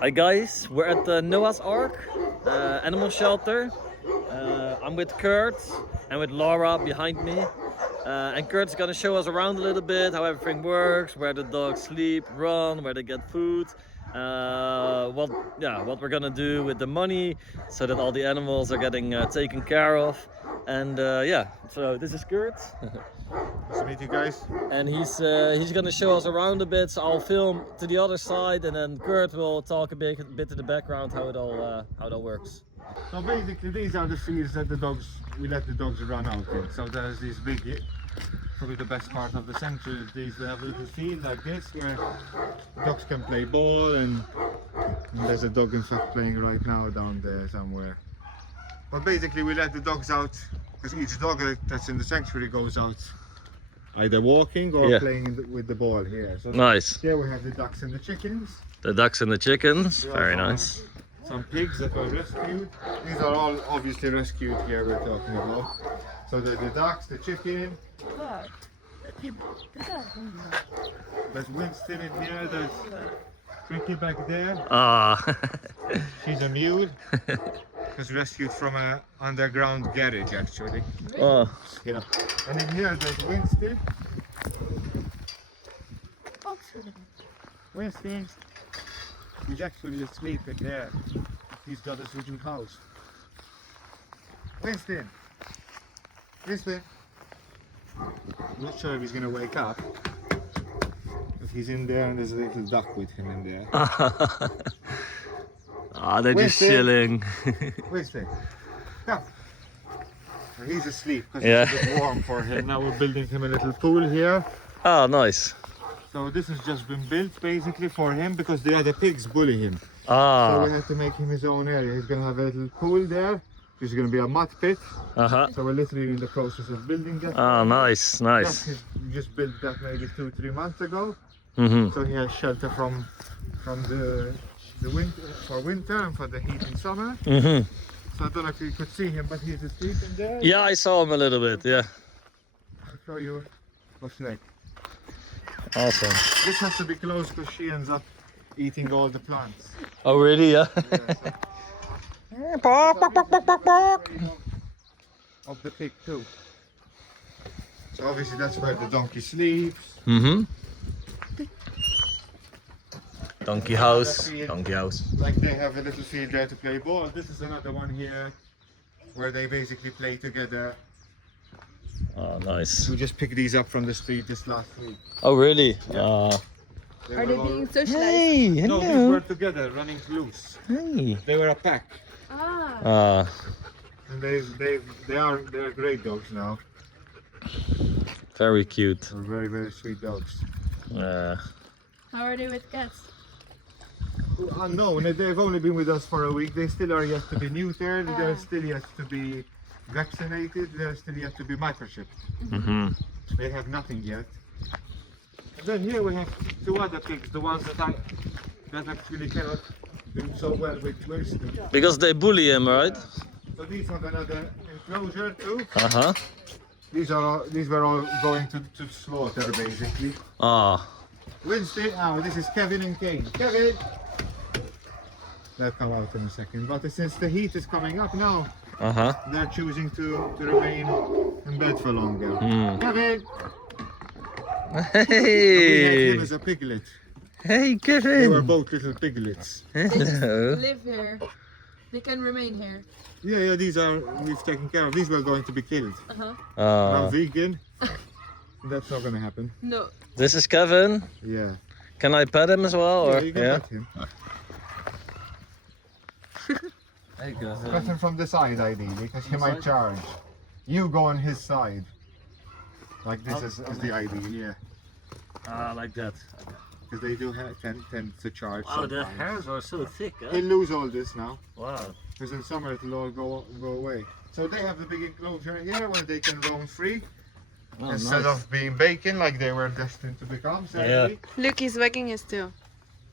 Hi guys, we're at the Noah's Ark animal shelter. I'm with Kurt and with Laura behind me. And Kurt's gonna show us around a little bit how everything works, where the dogs sleep, run, where they get food, what we're gonna do with the money so that all the animals are getting taken care of. And so this is Kurt. Nice to meet you guys. And he's gonna show us around a bit, so I'll film to the other side, and then Kurt will talk a bit to the background how it all works. So basically these are the fields that we let the dogs run out in. So there's this big, probably the best part of the sanctuary. These we have a little field like this where dogs can play ball, and there's a dog in fact playing right now down there somewhere. But basically we let the dogs out because each dog that's in the sanctuary goes out either walking or playing with the ball here. So nice. Here we have the ducks and the chickens. The ducks and the chickens, very nice. Some pigs that were rescued. These are all obviously rescued here we're talking about. So there's the ducks, the chicken. There's Winston in here, there's Cricky back there. She's a mule. Was rescued from an underground garage actually. Oh. Yeah. And in here there's Winston. Winston. He's actually asleep in there. He's got his little house. Winston. Winston. I'm not sure if he's gonna wake up. But he's in there and there's a little duck with him in there. They're just chilling. Winston, come. He's asleep because it's a bit warm for him. Now we're building him a little pool here. Oh, nice. So this has just been built basically for him because the other pigs bully him. Ah. So we had to make him his own area. He's going to have a little pool there. There's going to be a mud pit. So we're literally in the process of building that. Oh, nice, nice. We just built that maybe 2-3 months ago. So he has shelter from the winter, for winter and for the heat in summer. So I don't know if you could see him, but he's asleep in there. Yeah, I saw him a little bit, yeah. I'll show you what's like. Awesome. This has to be closed because she ends up eating all the plants. Oh, really? Yeah. Of the pig too. So obviously that's where the donkey sleeps. Donkey house. Donkey house. Like they have a little field there to play ball. This is another one here where they basically play together. Oh, nice. We just picked these up from the street this last week. Oh, really? Are they being socialized? Hey, hello. No, these were together, running loose. Hey. They were a pack. And they're great dogs now. Very cute. They're very, very sweet dogs. How are they with cats? Unknown. They've only been with us for a week. They still are yet to be neutered. They're still yet to be vaccinated. They're still yet to be microchipped. They have nothing yet. And then here we have 2 other pigs, the ones that actually cannot do so well with Winston. Because they bully him, right? So these have another enclosure too. These were all going to slaughter basically. Winston, this is Kevin and Kane. Kevin! They'll come out in a second, but since the heat is coming up now, they're choosing to remain in bed for longer. Kevin! Hey! We had him as a piglet. Hey, Kevin! They were both little piglets. Hello. Live here. They can remain here. Yeah, we've taken care of. These were going to be killed. I'm vegan. That's not gonna happen. No. This is Kevin. Yeah. Can I pet him as well? Yeah, Or? you can pet him. Hey, Kevin. Pet him from the side ideally, because he might charge. You go on his side. Like this is the idea, yeah. Like that. Because they do tend to charge. Oh, the sometimes. hairs are so thick, He'll lose all this now. Wow. Because in summer it'll all go away. So they have the big enclosure here where they can roam free. Instead of being bacon like they were destined to become, sadly. Look, he's wagging his tail.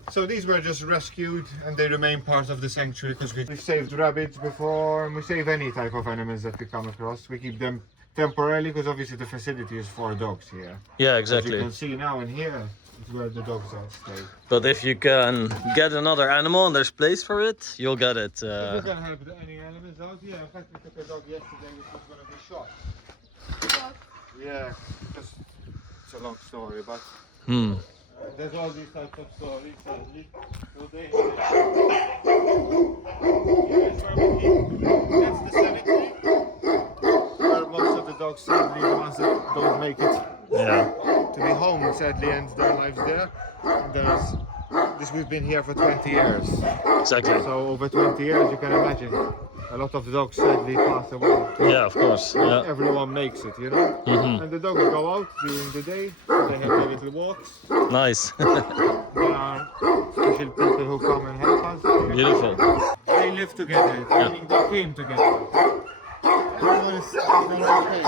So these were just rescued and they remain part of the sanctuary because we saved rabbits before and we save any type of animals that we come across. We keep them temporarily because obviously the facility is for dogs here. Yeah, As exactly. you can see now in here, It's where the dogs are stay. But if you can get another animal and there's place for it, you'll get it. If you can have any animals out, yeah. In fact, we took a dog yesterday which was going to be shot. Yeah, just, it's a long story, but there's all these types of stories, sadly. So they, that's the cemetery, where most of the dogs, sadly, the ones that don't make it to be home, sadly, end their lives there. And there's this. We've been here for 20 years. Exactly. So over 20 years, you can imagine, a lot of the dogs sadly pass away. Yeah, of course. Yeah. Everyone makes it, you know. And the dogs go out during the day. They have their little walks. Nice. There are special people who come and help us. Beautiful. They live together. Meaning they came together. Everyone is okay.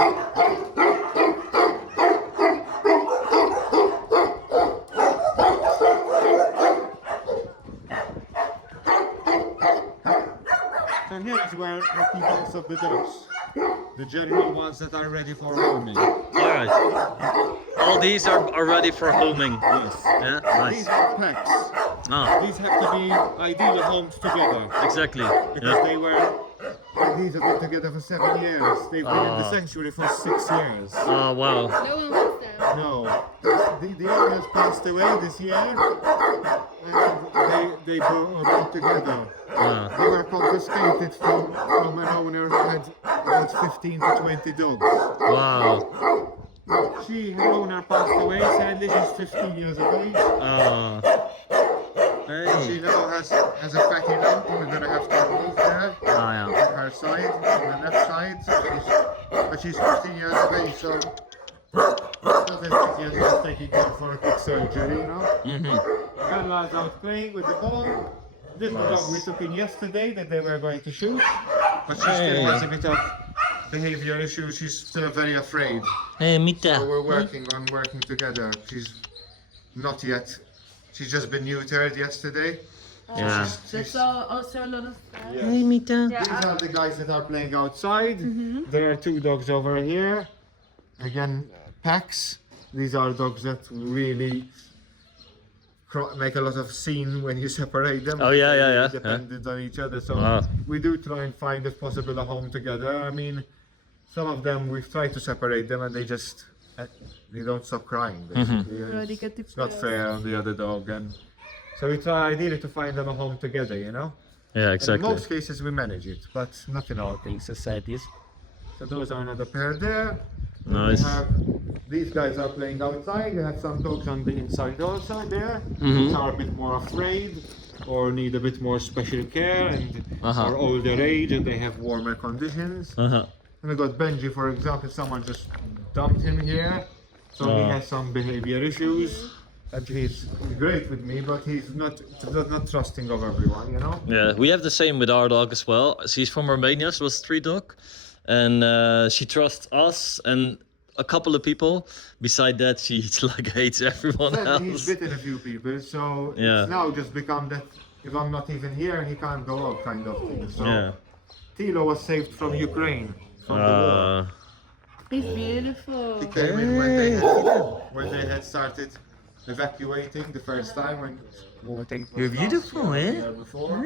And here is where the key dogs of the dogs. The general ones that are ready for roaming. Alright. All these are ready for homing. Yes. Yeah, nice. These are packs. Ah, These have to be ideally homed together. exactly. Because Yeah. they were, these have been together for 7 years. They've been in the sanctuary for 6 years. Oh, wow. No one wants them. No. The owners passed away this year. And they brought together. They were confiscated from an owner who had about 15 to 20 dogs. Wow. Her owner passed away, sadly, she's 15 years of age. She Hey. now has a fatty lamp. We're gonna have to remove there Ah, yeah. on her side, on the left side. But she's 15 years of age, so she's taking care for a quick surgery, you know. Bella's out playing with the ball. This dog we took in yesterday that they were going to shoot, but she still has a bit of behavior issues. She's still very afraid. Hey, Mita. So we're working together. She's not yet. She's just been neutered yesterday. Yeah. That's also a lot of stuff. Yeah. Hey, Mita. These are the guys that are playing outside. There are 2 dogs over here. Again, packs. These are dogs that really make a lot of scene when you separate them. Oh, yeah, yeah, yeah. They're dependent on each other. So Wow. we do try and find, if possible, a home together. I mean, some of them we've tried to separate them and they just they don't stop crying. Basically. It's not fair on the other dog, and so we try ideally to find them a home together. You know. Yeah, In exactly. most cases we manage it, but not in all cases, sadly. So those are another pair there. Nice. We have, these guys are playing outside. We have some dogs on the inside also there, Mhm. which are a bit more afraid or need a bit more special care and are older age and they have warmer conditions. And we got Benji, for example. Someone just dumped him here, so he has some behavior issues. And he's great with me, but he's not trusting of everyone, you know. Yeah, we have the same with our dog as well. She's from Romania, so it was a street dog. And she trusts us and a couple of people. Beside that, she like hates everyone Sadly, he's else. bitten a few people, so Yeah. it's now just become that if I'm not even here, he can't go out kind of thing. So Yeah. Tilo was saved from Ukraine, from the war. He's beautiful. He came in when they had started evacuating the first time when You're beautiful, eh? before.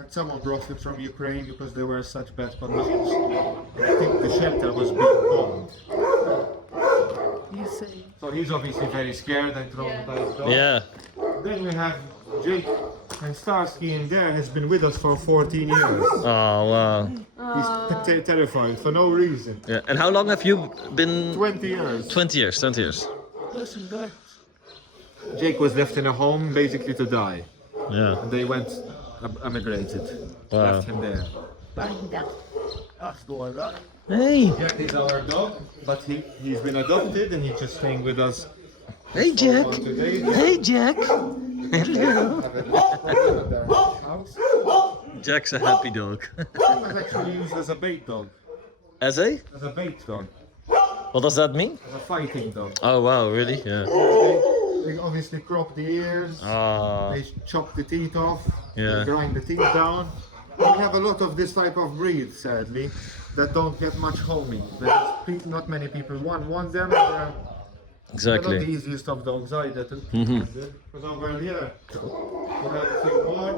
And someone brought him from Ukraine because there were such bad conditions. I think the shelter was being bombed. You say. So he's obviously very scared and traumatized dog. Yeah. Then we have Jake, and Starsky in there has been with us for 14 years. Oh, wow. He's terrified for no reason. Yeah. And how long have you been? 20 years. 20 years, 20 years. Jake was left in a home basically to die. Yeah. And they went, emigrated. Wow. Left him there. Hey. Jack is our dog, but he's been adopted and he's just staying with us. Hey, Jack. for today. Hey, Jack. Hello. Have a at their house. Jack's a happy dog. He was actually used as a bait dog. As a? As a bait dog. What does that mean? As a fighting dog. Oh, wow, really? Yeah. They obviously crop the ears. Ah. They chop the teeth off. Yeah. They grind the teeth down. We have a lot of this type of breed, sadly, that don't get much homing. Not many people want them. They're Exactly. not the easiest of dogs either to But over here, you have a few more.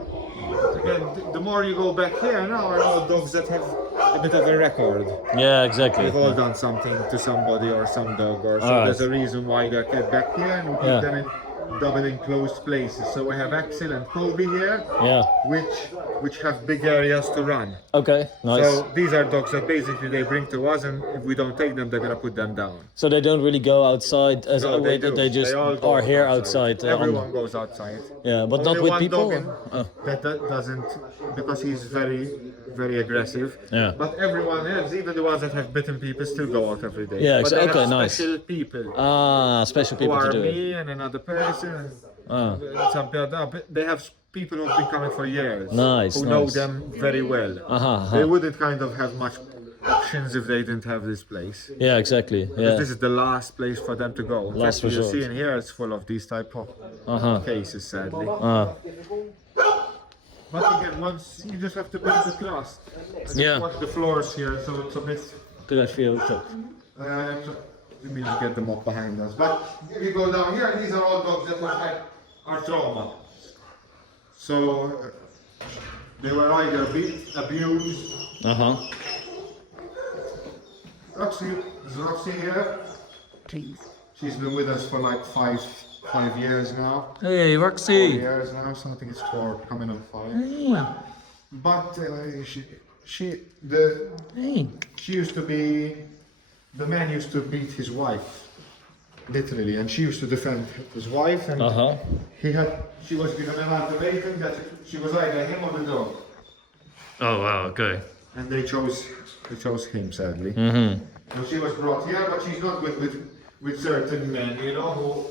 Again, the more you go back here now are all dogs that have a bit of a record. Yeah, exactly. They've all done something to somebody or some dog, or so Alright. there's a reason why they're kept back here, and we keep Yeah. them in double enclosed places. So we have Axel and Kobe here, Yeah. which have big areas to run. Okay. Nice. So these are dogs that basically they bring to us, and if we don't take them, they're gonna put them down. So they don't really go outside as No, they do. they just all go are here outside. Everyone goes outside. Yeah, but Only not with one people. dog that doesn't, because he's very aggressive. Yeah. But everyone else, even the ones that have bitten people, still go out every day. Yeah, But they okay, have nice. special people Special who people to are do it. me and another person. And some people, they have people who've been coming for years. Nice, Who know nice. them very well. Uh-huh. They wouldn't kind of have much options if they didn't have this place. Yeah, exactly. Because Yeah. this is the last place for them to go. In Last fact, you resort. see in here, it's full of these type of Uh-huh. cases, sadly. But again, once you just have to build the class. And Yeah. Watch the floors here, so it's a bit. Good idea. Let me just get them up behind us. But if you go down here, these are all dogs that have had our trauma. So they were either beat, abused. Uh-huh. Roxy, is Roxy here? Please. She's been with us for like five years now. Hey, 4 Roxy. years now, so I think it's 4 coming on 5. Hey. But she used to be, the man used to beat his wife, literally, and she used to defend his wife, and Uh-huh. she was given an ultimatum that she was either him or the dog, Oh, wow. Okay. and they chose him, sadly. So she was brought here, but she's not with certain men, you know,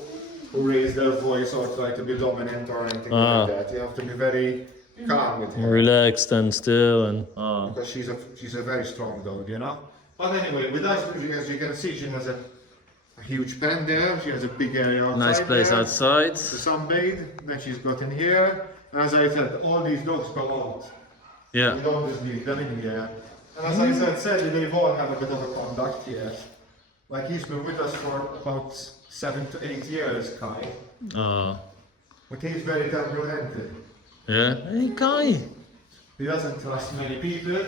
who raise their voice or try to be dominant or anything like that. You have to be very calm with her. Relaxed and still and. Because she's a very strong dog, you know. But anyway, with us, as you can see, she has a huge pen there. She has a big area outside. Nice place there outside. to sunbathe. Then she's got in here. And as I said, all these dogs go out. You Yeah. don't just leave them in here. And as I said, sadly, they all have a bit of a conduct here. Like he's been with us for about 7 to 8 years, Kai. But he's very temperamental. Yeah. Hey, Kai. He doesn't trust many people,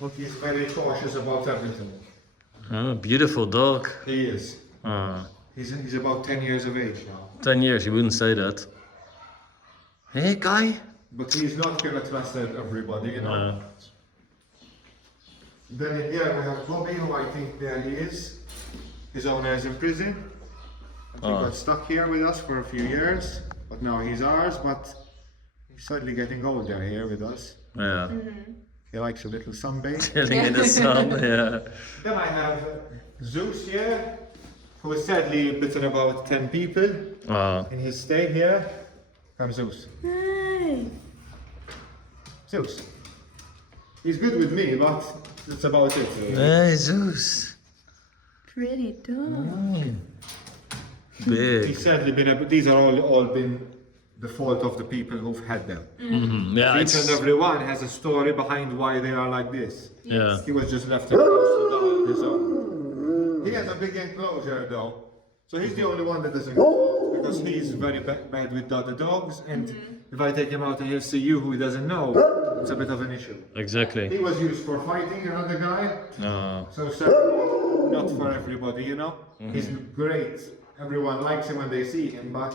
but he's very cautious about everything. Oh, beautiful dog. He is. He's about 10 years of age now. 10 years, you wouldn't say that. Hey, Kai. But he's not gonna trust everybody, you know. Then in here we have Bobby, who I think there he is. His owner is in prison. He got stuck here with us for a few years, but now he's ours. But he's suddenly getting older here with us. Yeah. He likes a little sunbathe. Chilling in the sun, yeah. Then I have Zeus here, who is sadly bitten about 10 people in his stay here. Come Zeus. Hey. Zeus. He's good with me, but that's about it. Hey, Zeus. Pretty dog. Big. He's sadly been, these are all been the fault of the people who've had them. Yeah, Each and it's. every one has a story behind why they are like this. Yeah. He was just left enclosed to die on his own. He has a big enclosure though, so he's the only one that doesn't go, because he's very bad with the other dogs, and if I take him out and he'll see you who he doesn't know, it's a bit of an issue. Exactly. He was used for fighting another guy, No. so certainly not for everybody, you know. He's great. Everyone likes him when they see him, but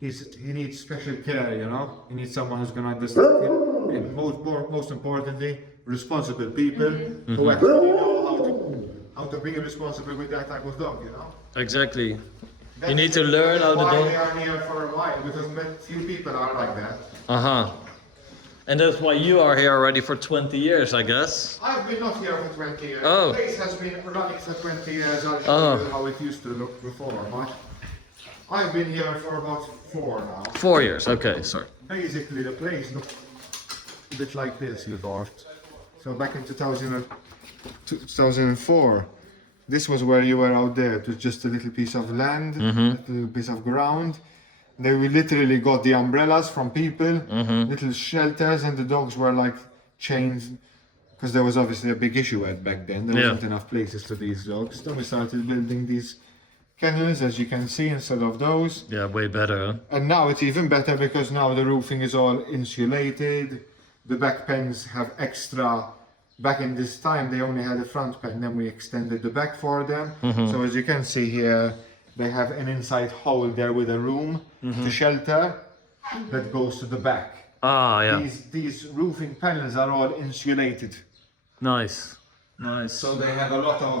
he needs special care, you know. He needs someone who's gonna understand him, and most importantly, responsible people who actually know how to be responsible with that type of dog, you know. Exactly. You need to learn how to Why do. they are here for a while, because few people are like that. And that's why you are here already for 20 years, I guess. I've been not here for 20 years. Oh. The place has been running for 20 years. I'll show Oh. you how it used to look before, but I've been here for about 4 now. 4 years, okay, sorry. Basically, the place looked a bit like this, you thought. So back in 2004, this was where you were out there. It was just a little piece of land, a little piece of ground. Then we literally got the umbrellas from people, little shelters, and the dogs were like chained because there was obviously a big issue back then. There Yeah. wasn't enough places for these dogs. Then we started building these kennels, as you can see, instead of those. Yeah, way better. Huh? And now it's even better because now the roofing is all insulated. The back pens have extra. Back in this time, they only had a front pen, then we extended the back for them. So as you can see here, they have an inside hole there with a room to shelter that goes to the back. Ah, yeah. These roofing panels are all insulated. Nice. Nice. So they have a lot of.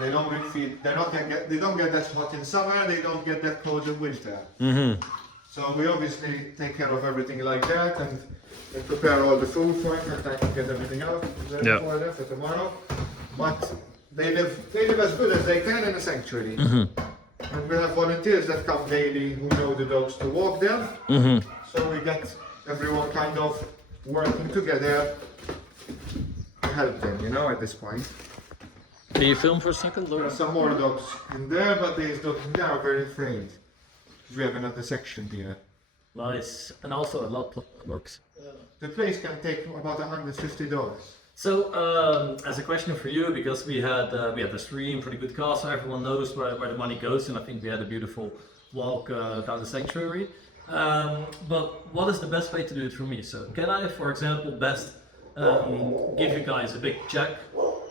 They don't really feel. They don't get that hot in summer. They don't get that cold in winter. So we obviously take care of everything like that and prepare all the food for it and I can get everything out ready Yeah. for them for tomorrow. But they live as good as they can in a sanctuary. And we have volunteers that come daily who know the dogs to walk them. So we get everyone kind of working together to help them, you know, at this point. Can you film for a second? There are some more dogs in there, but these dogs in there are very afraid. We have another section here. Nice. And also a lot of works. The place can take about 150 dogs. So, as a question for you, because we had the stream for the good cause, so everyone knows where the money goes, and I think we had a beautiful walk down the sanctuary. But what is the best way to do it for me? So, can I, for example, best give you guys a big check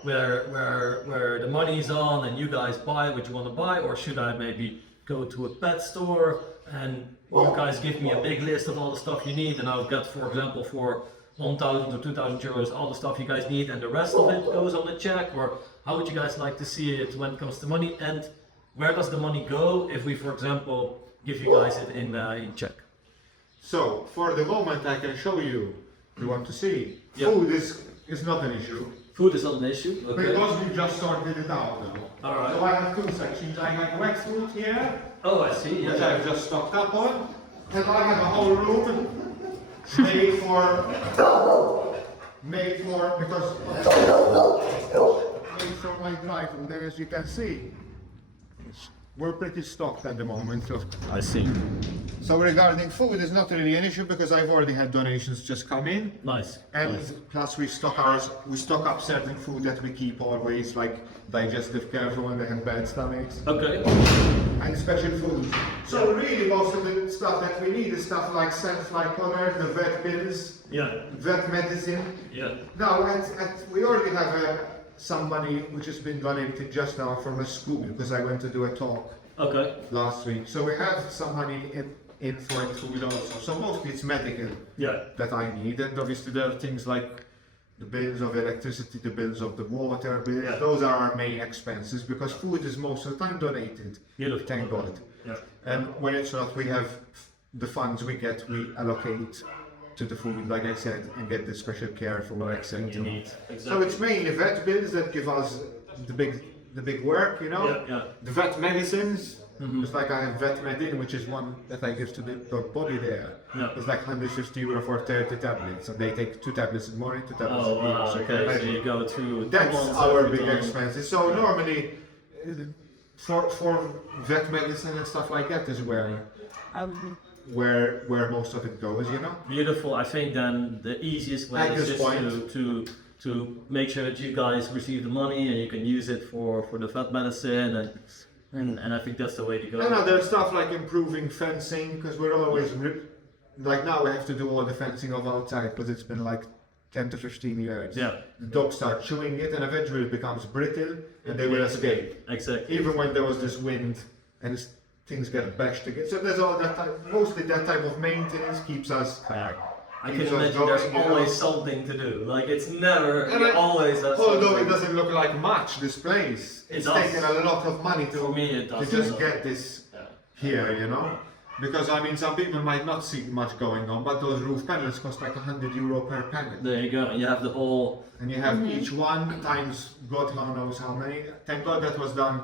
where the money is on, and you guys buy what you want to buy, or should I maybe go to a pet store and you guys give me a big list of all the stuff you need, and I'll get, for example, for 1,000 or 2,000 euros all the stuff you guys need, and the rest of it goes on the check? Or how would you guys like to see it when it comes to money? And where does the money go if we, for example, give you guys it in check? So, for the moment, I can show you. You want to see? Yeah. Food is not an issue. Food is not an issue. Okay. Because we just sorted it out now. Alright. So I have two sections. I have wet food here, Oh, I see. which Yeah. I've just stocked up on. And I have a whole room made for my drive room there, as you can see. We're pretty stocked at the moment. I see. So regarding food is not really an issue because I've already had donations just come in. Nice. And plus we stock up certain food that we keep always, like digestive care for when they have bad stomachs. Okay. And special food. So really most of the stuff that we need is stuff like sandfly collar, the vet pills, Yeah. vet medicine. Yeah. Now we already have some money which has been donated just now from a school because I went to do a talk Okay. last week. So we have some money in for food also. So mostly it's medical Yeah. that I need, and obviously there are things like the bills of electricity, the bills of the water bills. Yeah. Those are our main expenses because food is most of the time donated. Beautiful. Thank God. Yeah. And when it's not, we have the funds we get, we allocate to the food, like I said, and get the special care for what I said. You need. So Exactly. it's mainly vet bills that give us the big work, you know. Yeah. Yeah. The vet medicines, just like I have vet medin, which is one that I give to the dog body there. Yeah. It's like 150 euro for 30 tablets, and they take 2 tablets in the morning, 2 tablets Oh, in the evening. wow. So you can Okay. So imagine. you go through. That's 2 months our every big time. expenses. So normally, for vet medicine and stuff like that is where most of it goes, you know. Beautiful. I think then the easiest way At is this just point. to make sure that you guys receive the money and you can use it for the vet medicine and I think that's the way to go. And other stuff like improving fencing, because we're always like now we have to do all the fencing of outside because it's been like 10 to 15 years. Yeah. The dogs start chewing it and eventually it becomes brittle and they will escape. Exactly. Even when there was this wind and things get bashed again. So there's all that type, mostly that type of maintenance keeps us. I can keeps us imagine going, there's you know. always something to do. Like it's never And you always have although it something. doesn't look like much, this place, It it's does. taken a lot of money For me it to does. just get this Yeah. here, you know. Because I mean, some people might not see much going on, but those roof panels cost like 100 euro per panel. There you go. And you have the whole And you have each one times God knows how many. Thank God that was done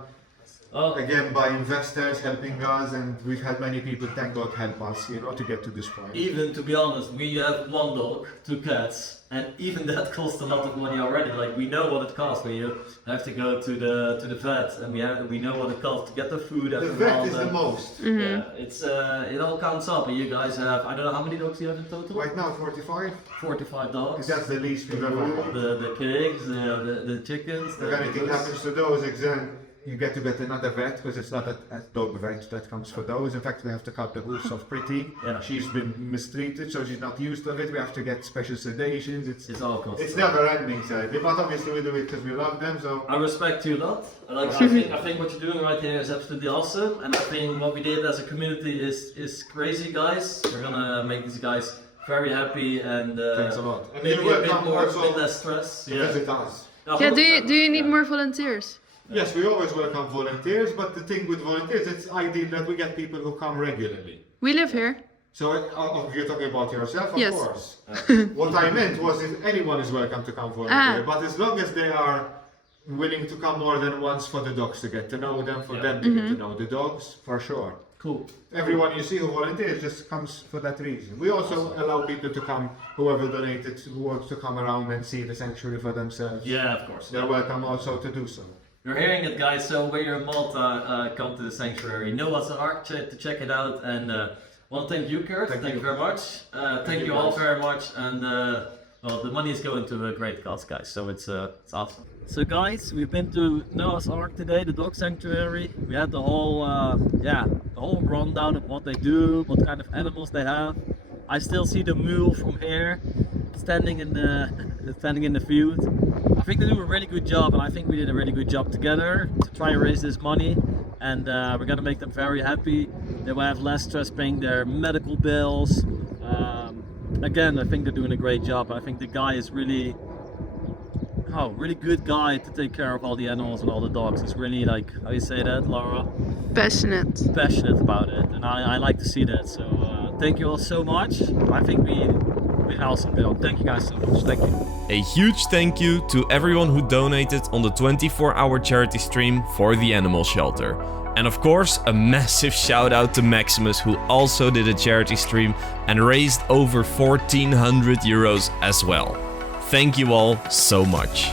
Oh. again by investors helping us, and we've had many people, thank God, help us, to get to this point. Even to be honest, we have 1 dog, 2 cats, and even that costs a lot of money already. Like we know what it costs when you have to go to the vet, and we know what it costs to get the food. The vet is the most. Yeah, it's it all counts up. And you guys have, I don't know how many dogs you have in total. Right now, 45. 45 dogs. That's the least we've ever had. The pigs, the chickens. If anything happens to those, again, you get to get another vet, because it's not a dog vet that comes for those. In fact, we have to cut the hoofs off Pretty. Yeah. She's been mistreated, so she's not used to it. We have to get special sedations. It's all costly. It's never ending, sadly. But obviously we do it because we love them. So I respect you a lot. Like I think what you're doing right here is absolutely awesome, and I think what we did as a community is crazy, guys. We're gonna make these guys very happy and thanks a lot. And maybe you're a bit welcome more, also bit less stress. to visit us. Yeah, do you need more volunteers? Yes, we always welcome volunteers, but the thing with volunteers, it's ideal that we get people who come regularly. We live here. So you're talking about yourself, of Yes. course. What I meant was if anyone is welcome to come volunteer, but as long as they are willing to come more than once for the dogs to get to know them, for them to get to know the dogs, for sure. Cool. Everyone you see who volunteers just comes for that reason. We also allow people to come, whoever donated, who wants to come around and see the sanctuary for themselves. Yeah, of course. They're welcome also to do so. You're hearing it, guys. So when you're in Malta, come to the sanctuary. Know what's an arc to check it out. And well, thank you, Kurt. Thank you very much. Thank you all very much. And well, the money is going to a great cause, guys. So it's awesome. So guys, we've been to Noah's Ark today, the dog sanctuary. We had the whole rundown of what they do, what kind of animals they have. I still see the mule from here, standing in the field. I think they do a really good job, and I think we did a really good job together to try and raise this money. And we're gonna make them very happy. They will have less stress paying their medical bills. Again, I think they're doing a great job. I think the guy is really good guy to take care of all the animals and all the dogs. He's really, like, how you say that, Laura? Passionate. Passionate about it, and I like to see that. So thank you all so much. I think we awesome. Thank you guys so much. Thank you. A huge thank you to everyone who donated on the 24-hour charity stream for the animal shelter. And of course, a massive shout out to Maximus, who also did a charity stream and raised over 1,400 euros as well. Thank you all so much.